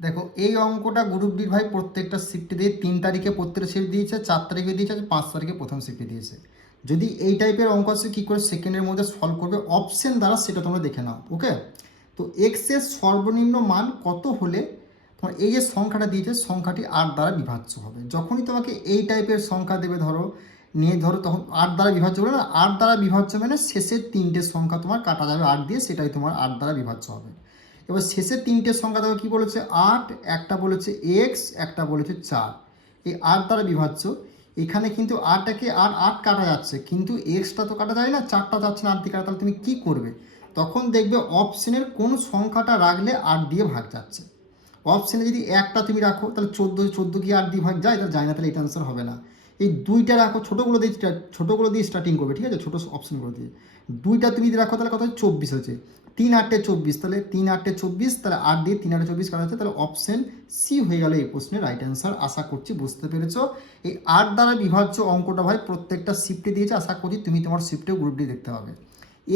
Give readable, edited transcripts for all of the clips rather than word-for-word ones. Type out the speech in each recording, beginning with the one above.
দেখো এই অঙ্কটা গ্রুপ ডির ভাই প্রত্যেকটা শিফটে দিয়ে 3 তারিখে প্রত্যেকটা শিফট দিয়েছে, 4 তারিখে দিয়েছে, 5 তারিখে প্রথম শিফটে দিয়েছে। যদি এই টাইপের অঙ্ক আছে কী করে সেকেন্ডের মধ্যে সলভ করবে অপশন দ্বারা সেটা তোমরা দেখে নাও। ওকে, তো এক্স এর সর্বনিম্ন মান কত হলে তোমার এই যে সংখ্যাটা দিয়েছে সংখ্যাটি 8 দ্বারা বিভাজ্য হবে। যখনই তোমাকে এই টাইপের সংখ্যা দেবে ধরো নিয়ে ধরো তখন 8 দ্বারা বিভাজ্য বলে না, 8 দ্বারা বিভাজ্য মানে শেষের 3টে সংখ্যা তোমার কাটা যাবে 8 দিয়ে, সেটাই তোমার 8 দ্বারা বিভাজ্য হবে। এবার শেষের 3টে সংখ্যা দেখো কী বলেছে 8, একটা বলেছে এক্স, একটা বলেছে 4। এই 8 দ্বারা বিভাজ্য, এখানে কিন্তু 8 আর 8 কাটা যাচ্ছে কিন্তু এক্সটা তো কাটা যায় না, 4টা যাচ্ছে না 8 দিয়ে কাটা, তাহলে তুমি কী করবে? তখন দেখবে অপশনের কোন সংখ্যাটা রাখলে 8 দিয়ে ভাগ যাচ্ছে। অপশানে যদি একটা তুমি রাখো তাহলে 14 কি 8 দিয়ে ভাগ যায়? তাহলে যায় না, তাহলে এটা আনসার হবে না। এই দুইটা রাখো, ছোটোগুলো দিয়ে স্টার্টিং করবে, ঠিক আছে, ছোটো অপশানগুলো দিয়ে। দুইটা তুমি যদি রাখো তাহলে কত হয়? 24 হচ্ছে। 3 8 24, তাহলে 3 8 24, তাহলে 8 দিয়ে 3 8 24 কাটা হচ্ছে, তাহলে অপশান সি হয়ে গেল এই প্রশ্নের রাইট অ্যান্সার। আশা করছি বুঝতে পেরেছো। এই 8 দ্বারা বিভাজ্য অঙ্কটা ভাই প্রত্যেকটা শিফটে দিয়েছে, আশা করি তুমি তোমার শিফটেও গ্রুপ ডি দেখতে হবে।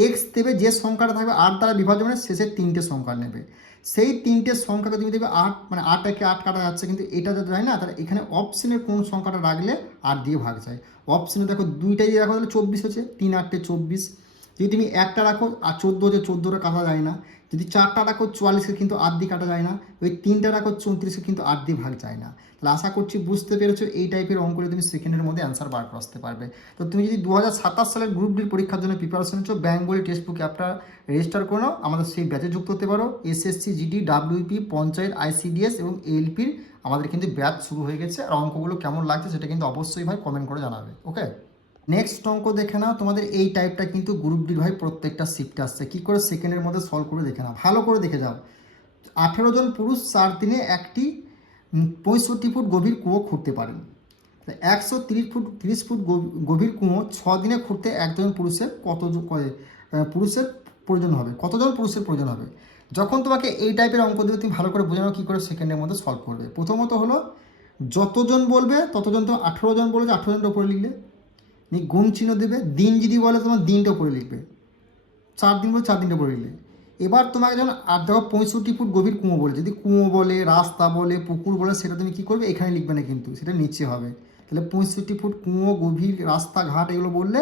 এক্স দেবে, যে সংখ্যাটা থাকবে 8 দ্বারা বিভাজ্য মানে শেষের 3টে সংখ্যা নেবে, সেই 3টে সংখ্যাকে তুমি দেবে 8, মানে 8 কাটা যাচ্ছে কিন্তু এটা তো যায় না, তাহলে এখানে অপশনের কোন সংখ্যাটা রাখলে 8 দিয়ে ভাগ যায়। অপশনে দেখো দুইটাই দিয়ে রাখো তাহলে 24 হচ্ছে, 3 8 24। যদি তুমি একটা রাখো আর 14 হচ্ছে, 14টা কাটা যায় না। যদি 4টা রাখো 44কে কিন্তু 8 দিয়ে কাটা যায় না। ওই 3টা রাখো 34কে কিন্তু 8 দিয়ে ভাগ যায় না। তাহলে আশা করছি বুঝতে পেরেছো, এই টাইপের অঙ্কগুলো তুমি সেকেন্ডের মধ্যে অ্যান্সার বার করে আসতে পারবে। তো তুমি যদি 2027 সালের গ্রুপ ডির পরীক্ষার জন্য প্রিপারেশন নিচ্ছ, বেঙ্গলি টেক্সট বুক অ্যাপটা রেজিস্টার করে নাও, আমাদের সেই ব্যাচে যুক্ত হতে পারো। SSC GD WP panchayat ICDS এবং এএলপির আমাদের কিন্তু ব্যাচ শুরু হয়ে গেছে। আর অঙ্কগুলো কেমন লাগছে সেটা কিন্তু অবশ্যই ভাই কমেন্ট করে জানাবে। ওকে, নেক্সট অঙ্ক দেখে নাও। তোমাদের এই টাইপটা কিন্তু গ্রুপ ডি ভাই প্রত্যেকটা শিফটে আসছে, কী করে সেকেন্ডের মধ্যে সলভ করে দেখে নাও, ভালো করে দেখে যাও। 18 জন পুরুষ 4 দিনে একটি 65 ফুট গভীর কুয়ো খুঁড়তে পারেন। 130 ফুট গভীর কুয়ো 6 দিনে খুঁড়তে একজন পুরুষের পুরুষের প্রয়োজন হবে, কতজন পুরুষের প্রয়োজন হবে? যখন তোমাকে এই টাইপের অঙ্ক দেবে তুমি ভালো করে বোঝানো কী করে সেকেন্ডের মধ্যে সলভ করবে। প্রথমত হলো যতজন বলবে ততজন, তো 18 জন বলে যে 18জনটা উপরে লিখলে, গুণ চিহ্ন দেবে। দিন যদি বলে তোমার দিনটা উপরে লিখবে, 4 দিন বলে 4 দিনটা উপরে লিখলে। এবার তোমাকে যখন আর দেখো 65 ফুট গভীর কুয়ো বলে, যদি কুয়ো বলে, রাস্তা বলে, পুকুর বলে, সেটা তুমি কী করবে? এখানে লিখবে না কিন্তু, সেটা নিচে হবে। তাহলে 65 ফুট কুয়ো, গভীর, রাস্তাঘাট এগুলো বললে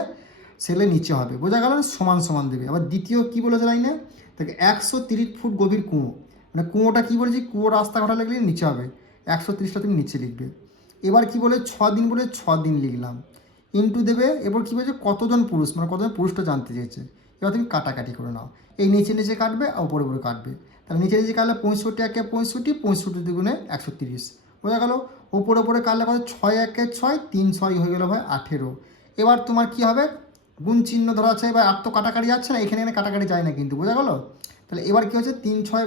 সেগুলো নিচে হবে, বোঝা গেল? সমান সমান দেবে। আবার দ্বিতীয় কী বলেছে লাইনে? তাকে 130 ফুট গভীর কুয়ো, মানে কুয়োটা কী বলেছি, কুয়ো রাস্তাঘাটা লিখলে নিচে হবে, 130টা তুমি নিচে লিখবে। এবার কি বলে 6 দিন বলে 6 দিন লিখলাম, ইন্টু দেবে। এবার কী বলছে কতজন পুরুষ, মানে কতজন পুরুষটা জানতে চেয়েছে। এবার তুমি কাটাকাটি করে নাও, এই নিচে নিচে কাটবে আর উপরে উপরে কাটবে। তাহলে নিচে নিচে কাটলে 65 একে 65, 65 দুগুণে 130, বোঝা গেল? ওপরে ওপরে কাটলে কত? 6 একে 6, 3 6 হয়ে গেলো ভাই 18। এবার তোমার কি হবে? গুণ চিহ্ন ধরা আছে, এবার আর তো কাটাকাটি যাচ্ছে না, এখানে এখানে কাটাকাটি যায় না কিন্তু, বোঝা গেল? তাহলে এবার কী হচ্ছে 3 6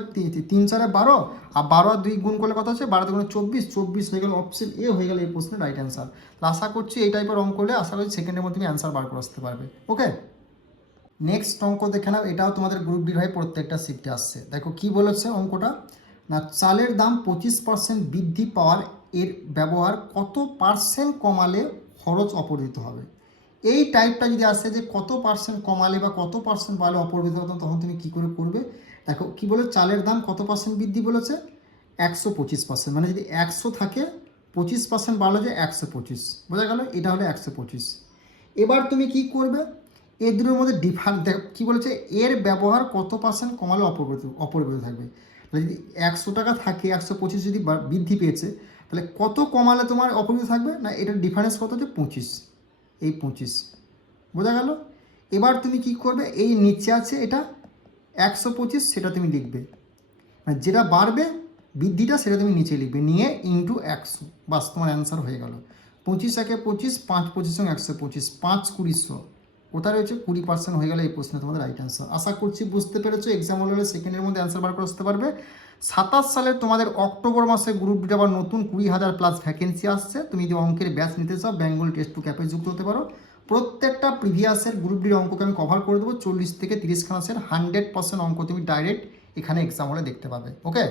3 4 12, আর 12 আর 2 গুণ করলে কত হচ্ছে? 12 দুগুণে 24, 24 হয়ে গেল, অপশন এ হয়ে গেল এই প্রশ্নের রাইট অ্যান্সার। তাহলে আশা করছি এই টাইপের অঙ্ক করলে আশা করছি সেকেন্ডের মধ্যে তুমি অ্যান্সার বার করে আসতে পারবে। ওকে, নেক্সট অঙ্ক দেখে নাও, এটাও তোমাদের গ্রুপ ডি ভাই প্রত্যেকটা শিফটে আসছে। দেখো কি বলেছে অঙ্কটা, না চালের দাম 25% বৃদ্ধি পাওয়ার এর ব্যবহার কত পার্সেন্ট কমালে খরচ অপরিহিত হবে। এই টাইপটা যদি আসে যে কত পার্সেন্ট কমালে বা কত পার্সেন্ট বাড়লে অপরিহিত হবে, তখন তুমি কী করে করবে? দেখো কি বলে, চালের দাম কত পার্সেন্ট বৃদ্ধি বলেছে? 125%, মানে যদি 100 থাকে 25% বাড়লো যে 125, বোঝা গেল? এটা হলো 125। এবার তুমি কি করবে? এই দুটোর মধ্যে দেখ কী বলেছে, এর ব্যবহার কত পার্সেন্ট কমালে অপরিবর্তিত থাকবে। তাহলে যদি 100 টাকা থাকে, 125 যদি বৃদ্ধি পেয়েছে, তাহলে কত কমালে তোমার অপরিবর্তিত থাকবে? না এটার ডিফারেন্স কত হচ্ছে 25, এই 25, বোঝা গেল? এবার তুমি কি করবে? এই নিচে আছে এটা 125, সেটা তুমি লিখবে, মানে যেটা বাড়বে বৃদ্ধিটা সেটা তুমি নিচে লিখবে, নিয়ে ইন্টু 100, বাস তোমার অ্যান্সার হয়ে গেল। 25 একে 25, 5 25 সঙ্গে 125, 5 20 কোথায় রয়েছে? 20% হয়ে গেলে এই প্রশ্নে তোমাদের রাইট অ্যান্সার। আশা করছি বুঝতে পেরেছো, এক্সাম হলে সেকেন্ডের মধ্যে অ্যান্সার বার করে আসতে পারবে। 27 সালের তোমাদের অক্টোবর মাসে গ্রুপ ডিটা আবার নতুন 20,000 প্লাস ভ্যাকেন্সি আসছে। তুমি যদি অঙ্কের ব্যাচ নিতে চাও বেঙ্গল টেস্ট বুক অ্যাপে যুক্ত হতে পারো। প্রত্যেকটা প্রিভিয়াসের গ্রুপ ডির অঙ্ককে আমি কভার করে দেবো, 40 থেকে 30 খানাসের 100% অঙ্ক তুমি ডাইরেক্ট এখানে এক্সাম হলে দেখতে পাবে। ওকে।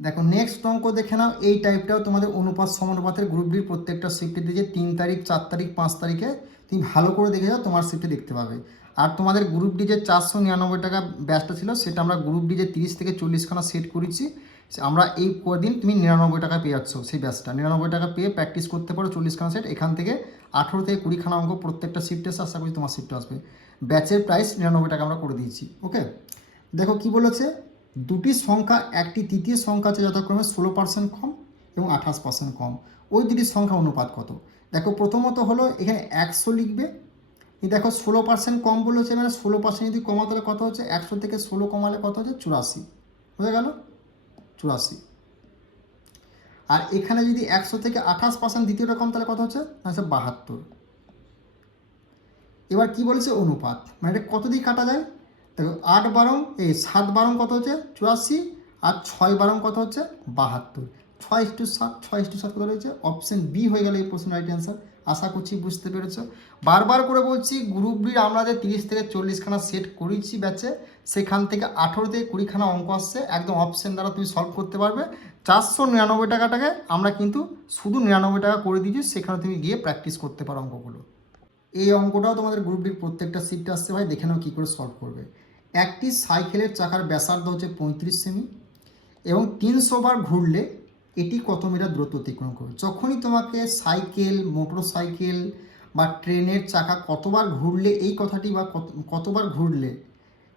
দেখো নেক্সট অঙ্ক দেখে নাও। এই টাইপটাও তোমাদের অনুপাত সমানুপাতের গ্রুপ ডির প্রত্যেকটা শিফটে দিয়েছে 3 তারিখ 4 তারিখ 5 তারিখে। তুমি ভালো করে দেখে যাও, তোমার শিফটে দেখতে পাবে। আর তোমাদের গ্রুপ ডি যে 499 টাকা ব্যাচটা ছিল, সেটা আমরা গ্রুপ ডি যে 30 থেকে 40খানা সেট করেছি, আমরা এই কদিন তুমি 99 টাকা পেয়ে যাচ্ছ। সেই ব্যাচটা 99 টাকা পেয়ে প্র্যাকটিস করতে পারো 40খানা সেট। এখান থেকে 18 থেকে 20খানা অঙ্ক প্রত্যেকটা শিফটে এসে, আশা করি তোমার শিফটে আসবে। ব্যাচের প্রাইস 99 টাকা আমরা করে দিয়েছি। ওকে, দেখো কি বলেছে, দুটি সংখ্যা একটি তৃতীয় সংখ্যা আছে যথাক্রমে 16% কম এবং 28% কম, ওই দুটি সংখ্যা অনুপাত কত? দেখো প্রথমত হলো এখানে 100 লিখবে। দেখো 16% কম বলেছে, মানে 16% যদি কমাতে হলে কত হচ্ছে, 100 থেকে 16 কমালে কত হচ্ছে, 84। বুঝা গেল, 84। আর এখানে যদি 100 থেকে 28% দ্বিতীয়টা কম, তাহলে কত হচ্ছে, 72। এবার কি বলেছে, অনুপাত, মানে এটা কত দিয়ে কাটা যায়? দেখো 7 বারং কত হচ্ছে, 84, আর 6 বারং কত হচ্ছে, 72। 6:7, 6:7 কত রয়েছে, অপশন বি হয়ে গেল এই প্রশ্নের রাইট অ্যান্সার। আশা করছি বুঝতে পেরেছো। বারবার করে বলছি, গ্রুপ ডির আমরা যে 30 থেকে 40খানা সেট করেছি ব্যাচে, সেখান থেকে 18 থেকে 20খানা অঙ্ক আসছে, একদম অপশন দ্বারা তুমি সলভ করতে পারবে। 499 টাকাটাকে আমরা কিন্তু শুধু 99 টাকা করে দিয়েছি, সেখানে তুমি গিয়ে প্র্যাকটিস করতে পারো অঙ্কগুলো। এই অঙ্কটাও তোমাদের গ্রুপ ডির প্রত্যেকটা শিফটে আসছে ভাই, দেখে নাও কী করে সলভ করবে। একটি সাইকেলের চাকার ব্যাসার্ধ হচ্ছে 35 সেমি এবং 300 বার ঘুরলে এটি কত মিটার দূরত্ব অতিক্রম করবে। যখনই তোমাকে সাইকেল, মোটর সাইকেল বা ট্রেনের চাকা কতবার ঘুরলে এই কথাটি, বা কতবার ঘুরলে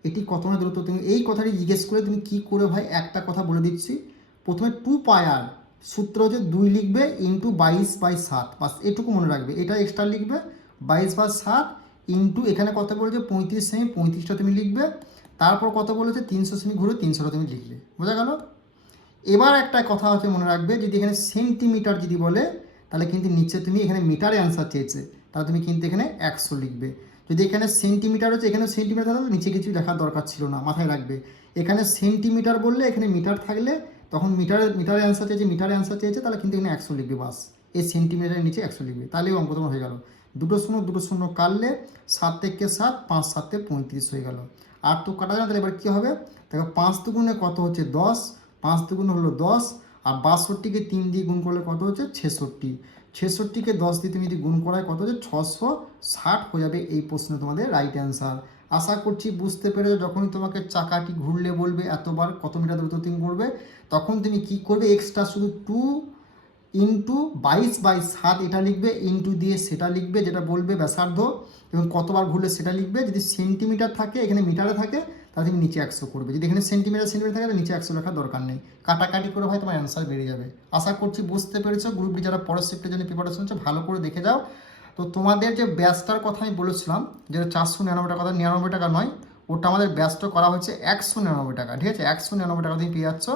এটি কত মিটার দূরত্ব, তুমি এই কথাটি জিজ্ঞেস করে তুমি কি করে ভাই, একটা কথা বলে দিচ্ছি। প্রথমে 2πr সূত্র হচ্ছে 2 লিখবে ইন্টু 22/7, বাস এটুকু মনে রাখবে। এটা এক্সট্রা লিখবে 22/7 ইন্টু এখানে কত বলেছে 35 সেমি, 35টা তুমি লিখবে। তারপর কত বলেছে 300 সেমি ঘুরে 300টা তুমি লিখলে। বোঝা গেল। এবার একটা কথা হচ্ছে মনে রাখবে, যদি এখানে সেন্টিমিটার যদি বলে, তাহলে কিন্তু নিচে তুমি এখানে মিটারে অ্যান্সার চেয়েছে, তাহলে তুমি কিন্তু এখানে 100 লিখবে। যদি এখানে সেন্টিমিটার হচ্ছে, এখানে সেন্টিমিটার থাকলে নিচে কিছু লেখার দরকার ছিল না, মাথায় রাখবে। এখানে সেন্টিমিটার বললে এখানে মিটার থাকলে, তখন মিটারে অ্যান্সার চেয়েছে, তাহলে কিন্তু এখানে 100 লিখবে, বাস। এই সেন্টিমিটারের নিচে 100 লিখবে, তাহলে অঙ্ক তোমার হয়ে গেল। দুটো শূন্য কাটলে 7 থেকে 7, 5 7 35 হয়ে গেল। আর তো কাটা যায় না, তাহলে এবার কী হবে, দেখো 5 দুগুণে কত হচ্ছে 10, 5 দুগুণে হলো 10, আর 62কে 3 দিয়ে গুণ করলে কত হচ্ছে 66, 66কে 10 দিয়ে তুমি যদি গুণ করায় কত হচ্ছে 660 হয়ে যাবে এই প্রশ্নে তোমাদের রাইট অ্যান্সার। আশা করছি বুঝতে পেরেছো। যখনই তোমাকে চাকাটি ঘুরলে বলবে এতবার কত মিটার দূরত্ব তুমি করবে, তখন তুমি কি করবে, এক্সট্রা শুধু 2 ইন্টু 22/7 এটা লিখবে, ইন্টু দিয়ে সেটা লিখবে যেটা বলবে ব্যাসার্ধ, এবং কতবার ঘুরলে সেটা লিখবে। যদি সেন্টিমিটার থাকে, এখানে মিটারে থাকে, তাহলে তুমি নিচে 100 করবে। যদি এখানে সেন্টিমিটার থাকে, তাহলে নিচে 100 লেখার দরকার নেই, কাটাকাটি করে হয় তোমার অ্যান্সার বেরিয়ে যাবে। আশা করছি বুঝতে পেরেছো। গ্রুপ ডি যারা পরের শিফটের জন্য প্রিপারেশন হচ্ছে, ভালো করে দেখে যাও। তো তোমাদের যে ব্যাচটার কথা আমি বলেছিলাম, যেটা 499 টাকা, কথা 99 টাকা নয়, ওটা আমাদের ব্যাচটা করা হচ্ছে 199 টাকা, ঠিক আছে। 199 টাকা তুমি পেয়ে যাচ্ছ।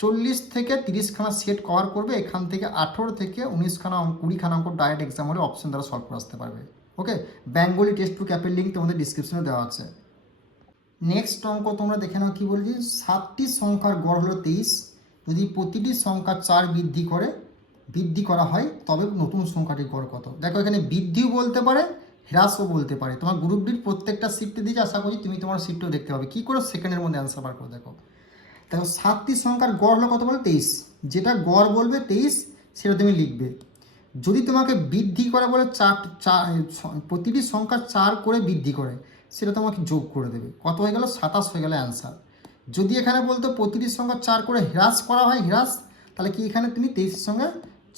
40 থেকে 30খানা সেট কভার করবে, এখান থেকে 18 থেকে 19খানা 20খানা অঙ্ক ডাইরেক্ট এক্সাম হলে অপশন দ্বারা সলভ করে আসতে পারবে। ওকে, বেঙ্গলি টেক্সট বুক অ্যাপের লিঙ্ক তোমাদের ডিসক্রিপশনে দেওয়া আছে। নেক্সট অঙ্ক তোমরা দেখে নাও কি বলছি। 7টি সংখ্যার গড় হলো 23, যদি প্রতিটি সংখ্যা 4 বৃদ্ধি করা হয়, তবে নতুন সংখ্যাটির গড় কত? দেখো এখানে বৃদ্ধিও বলতে পারে, হ্রাসও বলতে পারে। তোমার গ্রুপ ডির প্রত্যেকটা শিফটে দিয়েছে, আশা করি তুমি তোমার শিফটও দেখতে পাবে। কী করে সেকেন্ডের মধ্যে অ্যান্সার বার করে দেখো। 7টি সংখ্যার গড় হলো কত বলে 23, যেটা গড় বলবে 23 সেটা তুমি লিখবে। যদি তোমাকে বৃদ্ধি করে বলে প্রতিটি সংখ্যা 4 করে বৃদ্ধি করে, সেটা তোমাকে যোগ করে দেবে, কত হয়ে গেল 27 হয়ে গেল অ্যান্সার। যদি এখানে বলতো প্রতিটি সংখ্যা 4 করে হ্রাস করা হয়, তাহলে কি এখানে তুমি 23-এর সঙ্গে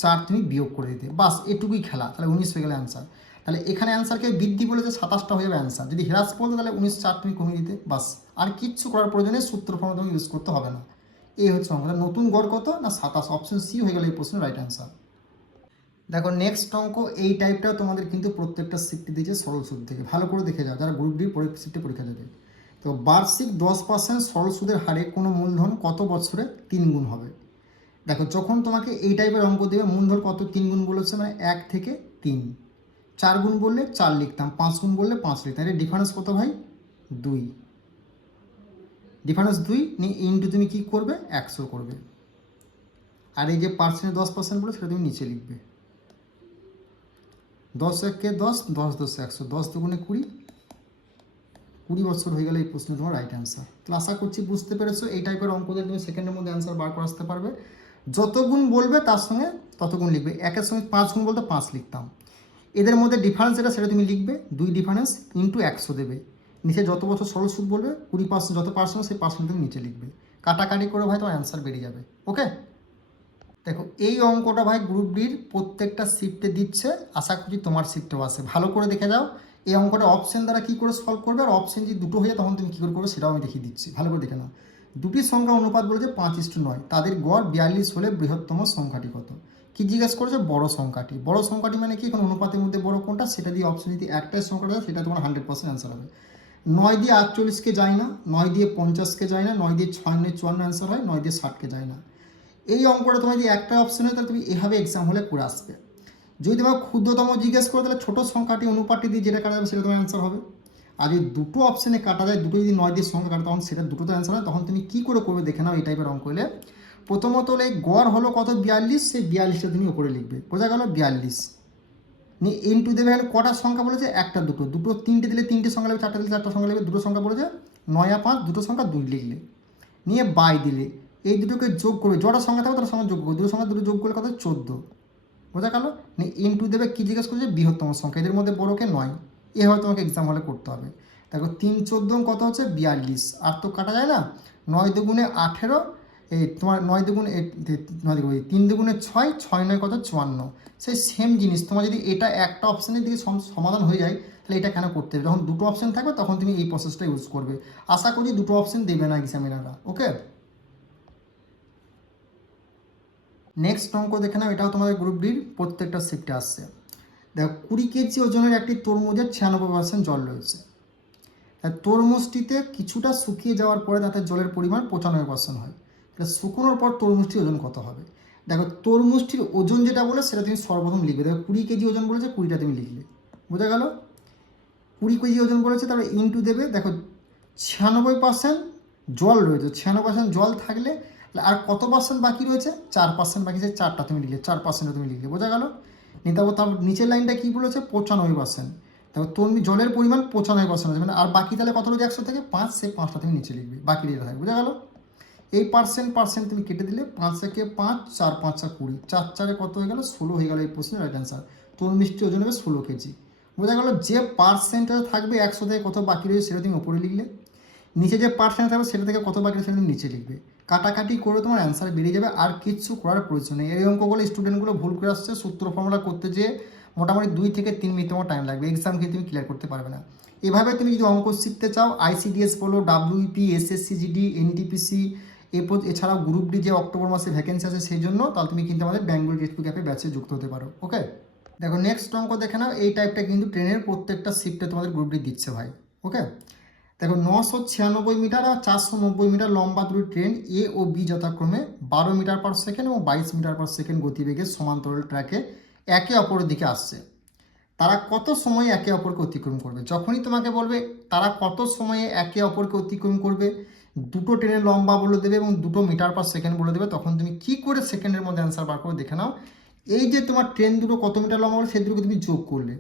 4 তুমি বিয়োগ করে দিতে, বাস এটুকুই খেলা, তাহলে 19 হয়ে গেল অ্যান্সার। তাহলে এখানে অ্যান্সারকে বৃদ্ধি বলেছে, 27টা হয়ে যাবে অ্যান্সার। যদি হ্রাস বলতো, তাহলে 19 4 তুমি কমিয়ে দিতে, বাস। আর কিচ্ছু করার প্রয়োজনে সূত্র ফর্ম তুমি ইউজ করতে হবে না। এই হচ্ছে অঙ্কটা। নতুন গড় কত না 27, অপশন সি হয়ে গেল এই প্রশ্নের রাইট অ্যান্সার। দেখো নেক্সট অঙ্ক, এই টাইপটাও তোমাদের কিন্তু প্রত্যেকটা শিফটে দিয়েছে সরল সুদ থেকে, ভালো করে দেখে যাও যারা গ্রুপ ডি শিফটে পরীক্ষা দেবে। তো বার্ষিক 10% সরল সুদের হারে কোনো মূলধন কত বছরে 3 গুণ হবে? দেখো যখন তোমাকে এই টাইপের অঙ্ক দেবে, মূলধন কত 3 গুণ বলেছে, মানে 1 থেকে 3, 4 গুণ বললে 4 লিখতাম, 5 গুণ বললে 5 লিখতাম। এর ডিফারেন্স কত ভাই? 2। ডিফারেন্স 2 নিয়ে ইন্টু তুমি কী করবে 100 করবে। আর এই যে পার্সেন্টে 10% বলে, সেটা তুমি নিচে লিখবে। 10 1 10, 10 10 100, 10 দুগুণে 20, 20 বছর হয়ে গেলে এই প্রশ্ন তোমার রাইট অ্যান্সার। তো আশা করছি বুঝতে পেরেছো, এই টাইপের অঙ্কদের তুমি সেকেন্ডের মধ্যে অ্যান্সার বার করে আসতে পারবে। যত গুণ বলবে তার সঙ্গে তত গুণ লিখবে। একের সঙ্গে 5 গুণ বলতে 5 লিখতাম। এদের মধ্যে ডিফারেন্স যেটা সেটা তুমি লিখবে, 2 ডিফারেন্স ইন্টু 100 দেবে। নিচে যত বছর সরল সুদ বলবে 20% যত পার্সেন্ট সেই পার্সেন্ট তুমি নিচে লিখবে। কাটাকাটি করে ভাই তোমার অ্যান্সার বেরিয়ে যাবে। ওকে, দেখো এই অঙ্কটা ভাই গ্রুপ ডির প্রত্যেকটা শিফটে দিচ্ছে, আশা করি তোমার শিফটেও আসে। ভালো করে দেখে যাও এই অঙ্কটা অপশন দ্বারা কী করে সলভ করবে, আর অপশন যদি দুটো হয়ে যায় তখন তুমি কী করে করবে সেটাও আমি দেখিয়ে দিচ্ছি। ভালো করে দেখে নাও। দুটি সংখ্যা অনুপাত বলেছে 5:9, তাদের গড় 42 হলে বৃহত্তম সংখ্যাটি কত। কি জিজ্ঞেস করেছে? বড় সংখ্যাটি। বড় সংখ্যাটি মানে কি? এখন অনুপাতের মধ্যে বড় কোনটা সেটা দিয়ে অপশন যদি একটাই সংখ্যাটা দেয় সেটা তোমার 100% অ্যান্সার হবে। 9 দিয়ে 48কে যায় না, 9 দিয়ে 50কে যায় না, 9 দিয়ে 6 9 54 অ্যান্সার হয়, 9 দিয়ে 60কে যায় না। এই অঙ্কটা তোমার যদি একটা অপশন হয় তাহলে তুমি এভাবে এক্সাম হলে করে আসবে। যদি তোমার ক্ষুদ্রতম জিজ্ঞেস করে তাহলে ছোটো সংখ্যাটি অনুপাতটি দিয়ে যেটা কাটা যাবে সেটা তোমার অ্যান্সার হবে। আর যদি দুটো অপশনে কাটা যায়, দুটো যদি 9 দিয়ে সংখ্যা কাটা তখন সেটা দুটো তো অ্যান্সার হয়। তখন তুমি কী করে করবে দেখে নাও এই টাইপের অঙ্ক হলে। প্রথমত হলে গড় হলো কত? 42, সেই 42টা তুমি ওপরে লিখবে। বোঝা গেল? 42 নিয়ে ইনটু দেবে। এখানে কটার সংখ্যা বলেছে? একটা দুটো, দুটো তিনটে দিলে তিনটে সংখ্যা লাগবে, চারটে দিলে চারটা সংখ্যা লাগবে, দুটো সংখ্যা বলেছে 9 আর 5, দুটো সংখ্যা 2 লিখলে, নিয়ে বাই দিলে। এই দুটোকে যোগ করবে, যটা সংখ্যা থাকবে তার সঙ্গে যোগ করবে, দুটো সংখ্যা দুটো যোগ করলে কত? 14। বোঝা গেল? ইনটু দেবে, কী জিজ্ঞেস করছে? বৃহত্তম সংখ্যা, এদের মধ্যে বড়কে 9। এভাবে তোমাকে এক্সাম হলে করতে হবে। দেখো 3 14 কত হচ্ছে? 42। আর তো কাটা যায় না। 9 দুগুণে 18, এই তোমার 9 দুগুণে 3 দুগুণে 6, 6 9 কত? 54। সেই সেম জিনিস তোমার যদি এটা একটা অপশানের দিকে সমাধান হয়ে যায় তাহলে এটা কেন করতে হবে? যখন দুটো অপশান থাকবে তখন তুমি এই প্রসেসটা ইউজ করবে। আশা করি দুটো অপশান দেবে না এক্সামিনাররা। ওকে, নেক্সট অঙ্ক দেখে নাও, এটাও তোমাদের গ্রুপ ডির প্রত্যেকটা শিফটে আসছে। দেখো 20 কেজি ওজনের একটি তরমুজের 96% জল রয়েছে। তরমুজটিতে কিছুটা শুকিয়ে যাওয়ার পরে তাতে জলের পরিমাণ 95% হয়। এটা শুকোনোর পর তরমুজটির ওজন কত হবে? দেখো তরমুজটির ওজন যেটা বলে সেটা তুমি সর্বপ্রথম লিখবে। দেখো 20 কেজি ওজন বলেছে, 20টা তুমি লিখলে। বোঝা গেল? 20 কেজি ওজন বলেছে, তারপরে ইনটু দেবে। দেখো 96% জল রয়েছে, 96% জল থাকলে আর কত পার্সেন্ট বাকি রয়েছে? 4% বাকি, সেই 4টা তুমি লিখলে, 4% তুমি লিখলে। বোঝা গেল? তারপর নিচের লাইনটা কী বলেছে? 95%। তারপর তুমি জলের পরিমাণ 95% আছে, মানে আর বাকি তাহলে কত রয়েছে? 100 থেকে 5, সেই 5টা তুমি নিচে লিখবে, বাকি যেটা থাকবে। বোঝা গেল? এই পার্সেন্ট তুমি কেটে দিলে, 5 থেকে 5, 4 5 20, 4 4 কত হয়ে গেল? 16 হয়ে গেল এই প্রশ্নের রাইট অ্যান্সার। তরমুজটি ওজন হবে 16 কেজি। বোঝা গেল? যে পার্সেন্টেজ থাকবে 100 থেকে কত বাকি রয়েছে সেটা তুমি উপরে লিখলে, নিচে যে পার্সেন্ট থাকবে সেটা থেকে কত বাকি রয়েছে সেটা তুমি নিচে লিখবে। কাটাকাটি করে তোমার অ্যান্সার বেরিয়ে যাবে, আর কিচ্ছু করার প্রয়োজন নেই। এই অঙ্কগুলো স্টুডেন্টগুলো ভুল করে আসছে, সূত্র ফর্মুলা করতে যেয়ে মোটামুটি 2 থেকে 3 মিনিট তোমার টাইম লাগবে, এক্সাম কিন্তু তুমি ক্লিয়ার করতে পারবে না। এভাবে তুমি যদি অঙ্ক শিখতে চাও, ICDS বলো, WEP, SSC GD, NTPC, এছাড়াও গ্রুপ ডি যে অক্টোবর মাসে ভ্যাকেন্সি আছে সেই জন্য, তাহলে তুমি কিন্তু আমাদের বেঙ্গল টেক্সটবুক অ্যাপে ব্যাচে যুক্ত হতে পারো। ওকে, দেখো নেক্সট অঙ্ক দেখে নাও। এই টাইপটা কিন্তু ট্রেনের প্রত্যেকটা শিফটে তোমাদের গ্রুপ ডি দিচ্ছে ভাই। ওকে, দেখো 996 মিটার আর 490 মিটার লম্বা দুটি ট্রেন এ ও বি যথাক্রমে 12 মিটার পার সেকেন্ড এবং 22 মিটার পার সেকেন্ড গতিবেগে সমান্তরাল ট্র্যাকে একে অপরের দিকে আসছে। তারা কত সময়ে একে অপরকে অতিক্রম করবে? যখনই তোমাকে বলবে তারা কত সময়ে একে অপরকে অতিক্রম করবে, দুটো ট্রেনের লম্বা বলে দেবে এবং দুটো মিটার পার সেকেন্ড বলে দেবে, তখন তুমি কি করে সেকেন্ডের মধ্যে অ্যান্সার বার করে দেখে নাও। এই যে তোমার ট্রেন দুটো কত মিটার লম্বা বলে সেই দুটোকে তুমি যোগ করলে,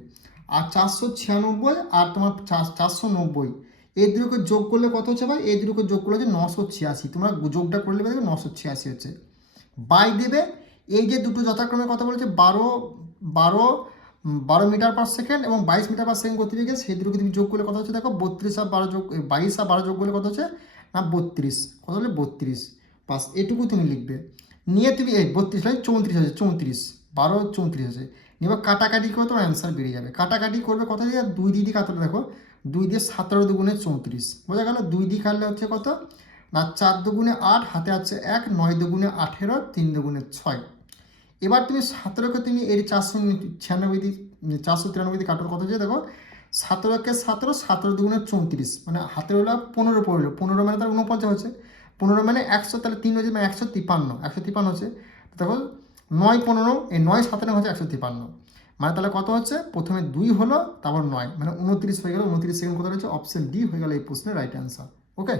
আর 496 আর তোমার 490, এই দুটোকে যোগ করলে কত হচ্ছে ভাই? এই দুটোকে যোগ করলে হচ্ছে 986। তোমরা যোগটা করলে দেখবে 986 হচ্ছে। বাই দেবে, এই যে দুটো যথাক্রমে কথা বলেছে 12 মিটার পার সেকেন্ড এবং 22 মিটার পার সেকেন্ড গতিবেগে, সেই দুটোকে তুমি যোগ করলে কত হচ্ছে? দেখো 32 আর 12 যোগ 22 আর 12 যোগ করলে কত হচ্ছে? না 32। কত হলে? 32। বাস এটুকু তুমি লিখবে। নিয়ে তুমি 32 হয় 34 হয়েছে, 34 12 34 হয়েছে। নিয়ে কাটাকাটি করে তোমার অ্যান্সার বেরিয়ে যাবে। কাটাকাটি করবে কত দিয়ে? 2 দিয়ে কাটলে দেখো 2 দিয়ে 17 দুগুণে 34। বোঝা গেল? 2 দিয়ে কাটলে হচ্ছে কত? না 4 দুগুণে 8, হাতে আছে 1, 9 দুগুণে 18, 3 দুগুণে 6। এবার তুমি 17কে তুমি এর 496 দিয়ে 493 দিয়ে কাটার কথা হচ্ছে। দেখো 17কে 17, 17 দুগুণে 34, মানে হাতের হলো 15 পড়লো, 15 মানে তার 49 হচ্ছে, 15 মানে 100, তাহলে 3 হচ্ছে মানে 153, 153 হচ্ছে। দেখো 9 15, এই 9 17 হচ্ছে 153, মানে তাহলে কত হচ্ছে? প্রথমে 2 হলো, তারপর 9, মানে 29 হয়ে গেল। 29 সেকেন্ড কোথায় হচ্ছে? অপশন ডি হয়ে গেল এই প্রশ্নের রাইট অ্যান্সার। ওকে,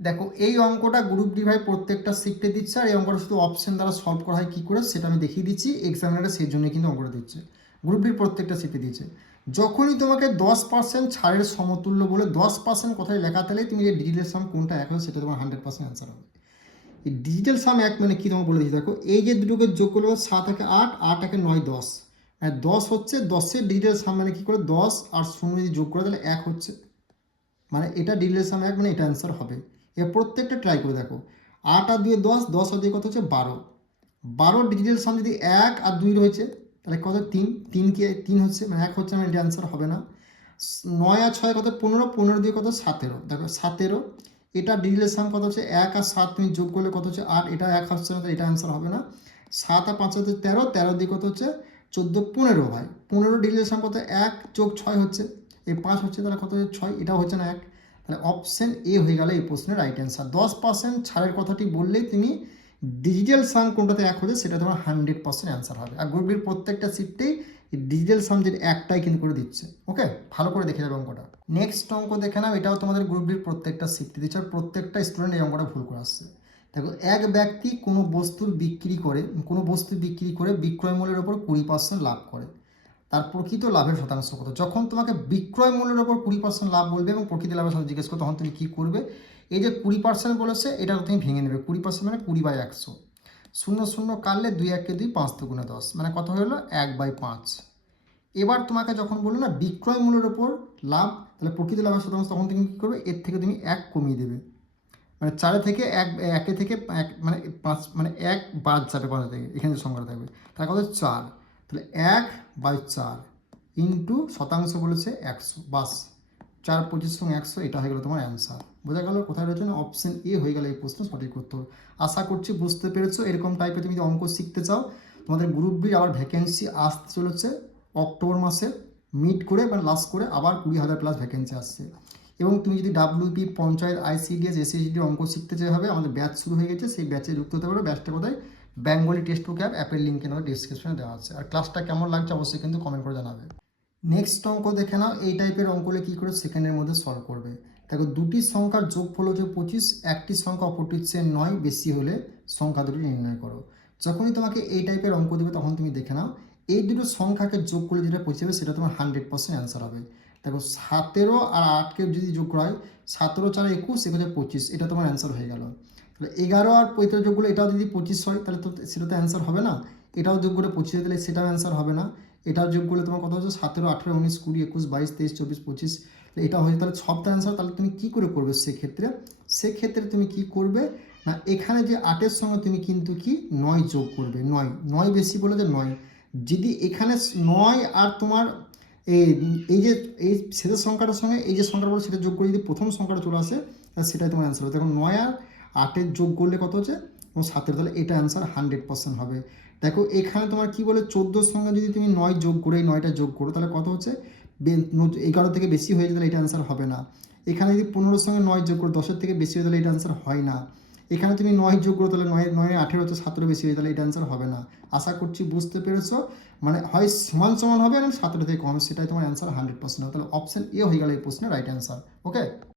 দেখো এই অঙ্কটা গ্রুপ ডি ভাই প্রত্যেকটা শিফটে দিচ্ছে, আর এই অঙ্কটা শুধু অপশন দ্বারা সলভ করা হয় কী করে সেটা আমি দেখিয়ে দিচ্ছি। এক্সামিনারে সেই জন্য কিন্তু অঙ্কটা দিচ্ছে, গ্রুপ ডির প্রত্যেকটা শিফটে দিচ্ছে। যখনই তোমাকে 10% ছাড়ের সমতুল্য বলে 10% কথায় লেখা তাহলে তুমি যে ডিজিটাল সাম কোনটা এক হবে সেটা তোমার 100% অ্যান্সার হবে। এই ডিজিটাল সাম এক মানে কি তোমাকে বলে দিচ্ছি দেখো, এই যে দুটোকে যোগ করলে 7 একে 8, 8 একে 9, 10, আর 10 হচ্ছে 10-এর ডিজিটাল সাম মানে কি করে 10 আর 0 যদি যোগ করে তাহলে 1 হচ্ছে, মানে এটা ডিজিটাল সাম এক মানে এটা অ্যান্সার হবে। এর প্রত্যেকটা ট্রাই করে দেখো, 8 আর 2 10, 10 আর 2 কত হচ্ছে 12, 12 ডিজিটাল সাম যদি 1 আর 2 রয়েছে তাহলে কত 3, 3 কি 3 হচ্ছে মানে 1 হচ্ছে, মানে এটা অ্যান্সার হবে না। 9 আর 6 কত 15, 15 দিয়ে কত 17, দেখো 17, এটা ডিজিটাল সাম কত হচ্ছে 1 আর 7 তুমি যোগ করলে কত হচ্ছে 8, এটা 1 হচ্ছে না, এটা অ্যান্সার হবে না। 7 আর 5 হচ্ছে 13, 13 দিয়ে কত হচ্ছে 14, 15 ভাই, 15 ডিজিটাল সাম কত 1 যোগ 6 হচ্ছে, এই 5 হচ্ছে, তাহলে কত হচ্ছে 6, এটাও হচ্ছে না 1, তাহলে অপশন এ হয়ে গেল এই প্রশ্নের রাইট অ্যান্সার। 10% ছাড়ের কথাটি বললেই তুমি ডিজিটাল সাম কোনটাতে 1 হচ্ছে সেটা তোমার 100% অ্যান্সার হবে। আর গ্রুপ ডির প্রত্যেকটা সিটতেই ডিজিটাল সাম যেটা একটাই কিন্তু করে দিচ্ছে। ওকে, ভালো করে দেখে যাবে অঙ্কটা। নেক্সট অঙ্ক দেখে নাও, এটাও তোমাদের গ্রুপ ডির প্রত্যেকটা সিটতে দিচ্ছে, আর প্রত্যেকটা স্টুডেন্ট এই অঙ্কটা ভুল করে আসছে। দেখো, এক ব্যক্তি কোনো বস্তু বিক্রি করে বিক্রয় মূল্যের ওপর 20% লাভ করে, তার প্রকৃত লাভের শতাংশ কত? যখন তোমাকে বিক্রয় মূল্যের ওপর 20% লাভ বলবে এবং প্রকৃত লাভের শতাংশ জিজ্ঞেস করবে, তখন তুমি কী করবে? এই যে 20% বলেছে এটা তুমি ভেঙে নেবে, 20% মানে 20/100, 0 কাটলে 2 1 কে 2, 5 2 10, মানে কত হলো 1/5। এবার তোমাকে যখন বললো না বিক্রয় মূল্যের ওপর লাভ, তাহলে প্রকৃত লাভের শতাংশ, তখন তুমি কী করবে? এর থেকে তুমি 1 কমিয়ে দেবে, মানে 4 থেকে 1, 1 থেকে 1 মানে 5, মানে 1 বাদ যাবে 5 থেকে, এখানে যে সংখ্যাটা থাকবে তার কত 4, তাহলে 1/4 ইন্টু শতাংশ বলেছে 100, বাস 4 25 100, এটা হয়ে গেল তোমার অ্যান্সার। বোঝা গেল কোথায় রয়েছে না? অপশন এ হয়ে গেল এই প্রশ্ন সঠিক উত্তর। আশা করছি বুঝতে পেরেছো। এরকম টাইপের তুমি যদি অঙ্ক শিখতে চাও, তোমাদের গ্রুপ বি আবার ভ্যাকেন্সি আসতে চলেছে অক্টোবর মাসে, মিড করে বা লাস্ট করে আবার 20,000 প্লাস ভ্যাকেন্সি আসছে। এবং তুমি যদি ডাব্লিউপি, পঞ্চায়েত, আইসিডিএস, এসএসডি অঙ্ক শিখতে চাই হবে, আমাদের ব্যাচ শুরু হয়ে গেছে, সেই ব্যাচে যুক্ত হতে পারো। ব্যাচটা কোথায়? বেঙ্গলি টেক্সট বুক অ্যাপের লিঙ্ক আমাদের ডিসক্রিপশনে দেওয়া আছে। আর ক্লাসটা কেমন লাগছে অবশ্যই কিন্তু কমেন্ট করে জানাবে। নেক্সট অঙ্ক দেখে নাও, এই টাইপের অঙ্কলে কী করে সেকেন্ডের মধ্যে সলভ করবে। দেখো, দুটি সংখ্যার যোগফল হচ্ছে 25, একটি সংখ্যা অপরটির চেয়ে 9 বেশি হলে সংখ্যা দুটি নির্ণয় করো। যখনই তোমাকে এই টাইপের অঙ্ক দেবে তখন তুমি দেখে নাও, এই দুটো সংখ্যাকে যোগ করলে যেটা পৌঁছাবে সেটা তোমার 100% অ্যান্সার হবে। দেখো, 17 আর 8কে যদি যোগ করা হয়, 17 4 21, এখানে 25, এটা তোমার অ্যান্সার হয়ে গেল। তাহলে 11 আর 35 যোগ করলে এটাও যদি 25 হয় তাহলে তো সেটা তো অ্যান্সার হবে না। এটাও যোগ করে 25 তাহলে সেটাও অ্যান্সার হবে না। এটাও যোগ করলে তোমার কত হচ্ছে 17 18 19 20 21 22 23 24 25, এটা হয়েছে। তাহলে সবটা অ্যান্সার। তাহলে তুমি কী করে করবে সেক্ষেত্রে তুমি কি করবে না, এখানে যে 8-এর সঙ্গে তুমি কিন্তু কি 9 যোগ করবে। 9 বেশি বলে যে 9, যদি এখানে 9 আর তোমার এই যে এই শেষের সংখ্যাটার সঙ্গে এই যে সংখ্যাটা বলে সেটা যোগ করে যদি প্রথম সংখ্যাটা চলে আসে তাহলে সেটাই তোমার অ্যান্সার হবে। দেখো, 9 আর 8-এর যোগ করলে কত হচ্ছে 7, তাহলে এটা অ্যান্সার 100% হবে। দেখো, এখানে তোমার কি বলে 14-র সঙ্গে যদি তুমি 9 যোগ করে, এই 9টা যোগ করো তাহলে কত হচ্ছে 11 থেকে বেশি হয়ে যায়, তাহলে এটা অ্যান্সার হবে না। এখানে যদি 15-র সঙ্গে 9 যোগ করো, 10-এর থেকে বেশি হয়ে তাহলে এটা অ্যান্সার হয় না। এখানে তুমি 9 যোগ করো, তাহলে 9 18 হচ্ছে 17 বেশি হয়ে, তাহলে এটা অ্যান্সার হবে না। আশা করছি বুঝতে পেরেছো, মানে হয় সমান সমান হবে এবং 17 থেকে কম, সেটাই তোমার অ্যান্সার 100% হবে। তাহলে অপশন এ হয়ে গেল এই প্রশ্নের রাইট অ্যান্সার। ওকে।